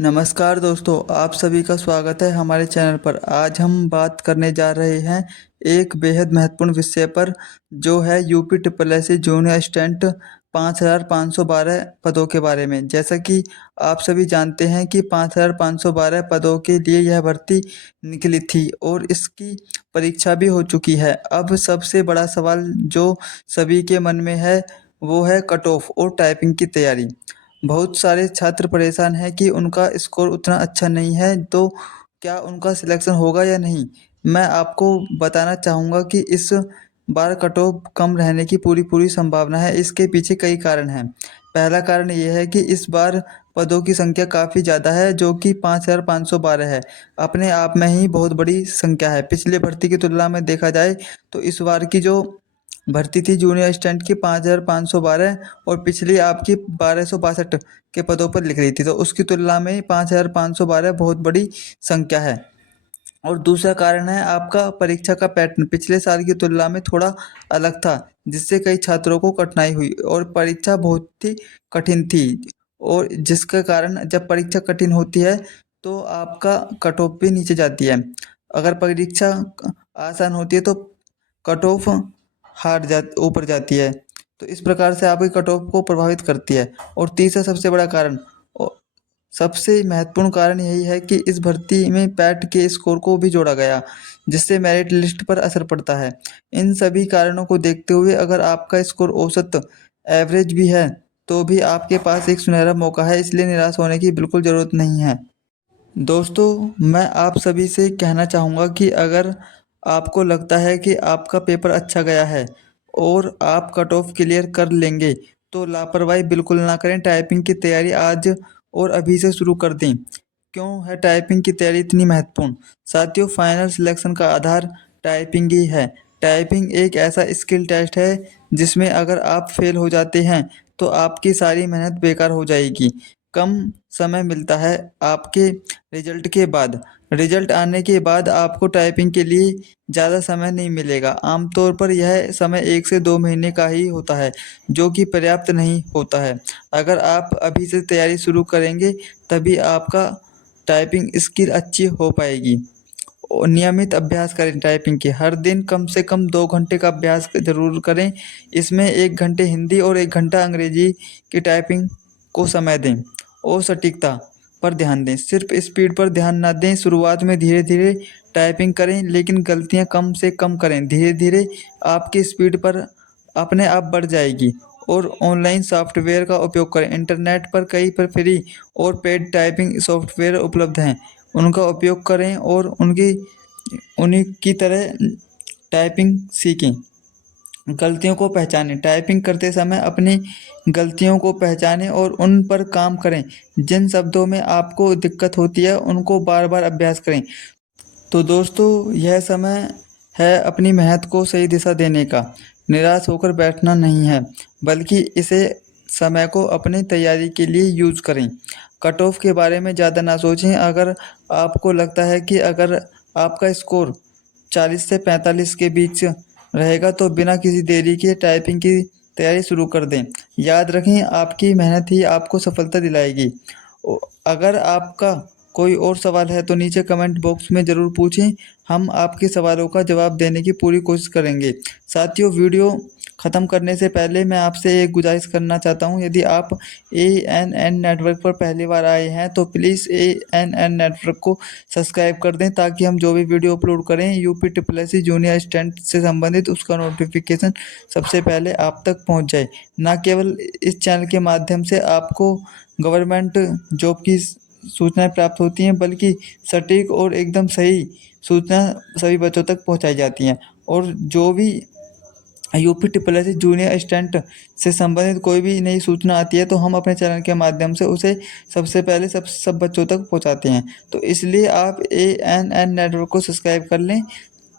नमस्कार दोस्तों, आप सभी का स्वागत है हमारे चैनल पर। आज हम बात करने जा रहे हैं एक बेहद महत्वपूर्ण विषय पर, जो है UP triple S C junior assistant 5512 पदों के बारे में। जैसा कि आप सभी जानते हैं कि 5512 पदों के लिए यह भर्ती निकली थी और इसकी परीक्षा भी हो चुकी है। अब सबसे बड़ा सवाल जो सभी के मन में है, वो है कट ऑफ और टाइपिंग की तैयारी। बहुत सारे छात्र परेशान हैं कि उनका स्कोर उतना अच्छा नहीं है, तो क्या उनका सिलेक्शन होगा या नहीं। मैं आपको बताना चाहूँगा कि इस बार कट ऑफ कम रहने की पूरी संभावना है। इसके पीछे कई कारण हैं। पहला कारण ये है कि इस बार पदों की संख्या काफ़ी ज़्यादा है, जो कि 5512 है। अपने आप में ही बहुत बड़ी संख्या है। पिछले भर्ती की तुलना में देखा जाए तो इस बार की जो भर्ती थी जूनियर असिस्टेंट की 5512, और पिछली आपकी 1262 के पदों पर लिख रही थी, तो उसकी तुलना में 5512 बहुत बड़ी संख्या है। और दूसरा कारण है आपका परीक्षा का पैटर्न पिछले साल की तुलना में थोड़ा अलग था, जिससे कई छात्रों को कठिनाई हुई और परीक्षा बहुत ही कठिन थी। और जिसके कारण जब परीक्षा कठिन होती है तो आपका कट ऑफ भी नीचे जाती है। अगर परीक्षा आसान होती है तो कट ऑफ ऊपर जाती है। तो इस प्रकार से आपके कट ऑफ को प्रभावित करती है। और तीसरा सबसे बड़ा कारण और सबसे महत्वपूर्ण कारण यही है कि इस भर्ती में पैट के स्कोर को भी जोड़ा गया, जिससे मेरिट लिस्ट पर असर पड़ता है। इन सभी कारणों को देखते हुए अगर आपका स्कोर औसत एवरेज भी है, तो भी आपके पास एक सुनहरा मौका है, इसलिए निराश होने की बिल्कुल ज़रूरत नहीं है। दोस्तों, मैं आप सभी से कहना चाहूँगा कि अगर आपको लगता है कि आपका पेपर अच्छा गया है और आप कट ऑफ क्लियर कर लेंगे, तो लापरवाही बिल्कुल ना करें। टाइपिंग की तैयारी आज और अभी से शुरू कर दें। क्यों है टाइपिंग की तैयारी इतनी महत्वपूर्ण? साथियों, फाइनल सिलेक्शन का आधार टाइपिंग ही है। टाइपिंग एक ऐसा स्किल टेस्ट है जिसमें अगर आप फेल हो जाते हैं तो आपकी सारी मेहनत बेकार हो जाएगी। कम समय मिलता है आपके रिजल्ट के बाद। रिजल्ट आने के बाद आपको टाइपिंग के लिए ज़्यादा समय नहीं मिलेगा। आमतौर पर यह समय 1 से 2 महीने का ही होता है, जो कि पर्याप्त नहीं होता है। अगर आप अभी से तैयारी शुरू करेंगे, तभी आपका टाइपिंग स्किल अच्छी हो पाएगी। और नियमित अभ्यास करें टाइपिंग के। हर दिन कम से कम 2 घंटे का अभ्यास ज़रूर करें। इसमें 1 घंटे हिंदी और 1 घंटा अंग्रेजी की टाइपिंग को समय दें और सटीकता पर ध्यान दें। सिर्फ स्पीड पर ध्यान ना दें। शुरुआत में धीरे-धीरे टाइपिंग करें, लेकिन गलतियाँ कम से कम करें। धीरे-धीरे आपकी स्पीड पर अपने आप बढ़ जाएगी। और ऑनलाइन सॉफ्टवेयर का उपयोग करें। इंटरनेट पर कई फ्री और पेड टाइपिंग सॉफ्टवेयर उपलब्ध हैं। उनका उपयोग करें और उन्हीं की तरह टाइपिंग सीखें। गलतियों को पहचानें। टाइपिंग करते समय अपनी गलतियों को पहचानें और उन पर काम करें। जिन शब्दों में आपको दिक्कत होती है, उनको बार-बार अभ्यास करें। तो दोस्तों, यह समय है अपनी मेहनत को सही दिशा देने का। निराश होकर बैठना नहीं है, बल्कि इसे समय को अपनी तैयारी के लिए यूज़ करें। कट ऑफ के बारे में ज़्यादा ना सोचें। अगर आपको लगता है कि अगर आपका स्कोर 40 से 45 के बीच रहेगा, तो बिना किसी देरी के टाइपिंग की तैयारी शुरू कर दें। याद रखें, आपकी मेहनत ही आपको सफलता दिलाएगी। ओ अगर आपका कोई और सवाल है तो नीचे कमेंट बॉक्स में ज़रूर पूछें। हम आपके सवालों का जवाब देने की पूरी कोशिश करेंगे। साथियों, वीडियो ख़त्म करने से पहले मैं आपसे एक गुजारिश करना चाहता हूं। यदि आप ANN नेटवर्क पर पहली बार आए हैं, तो प्लीज़ ANN नेटवर्क को सब्सक्राइब कर दें, ताकि हम जो भी वीडियो अपलोड करें UP triple S C junior assistant से संबंधित, उसका नोटिफिकेशन सबसे पहले आप तक पहुंच जाए। न केवल इस चैनल के माध्यम से आपको गवर्नमेंट जॉब की सूचनाएं प्राप्त होती हैं, बल्कि सटीक और एकदम सही सूचना सभी बच्चों तक पहुंचाई जाती हैं। और जो भी UP triple S C junior assistant से संबंधित कोई भी नई सूचना आती है, तो हम अपने चैनल के माध्यम से उसे सबसे पहले सब बच्चों तक पहुंचाते हैं। तो इसलिए आप ANN नेटवर्क को सब्सक्राइब कर लें।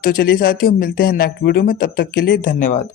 तो चलिए साथियों, मिलते हैं नेक्स्ट वीडियो में। तब तक के लिए धन्यवाद।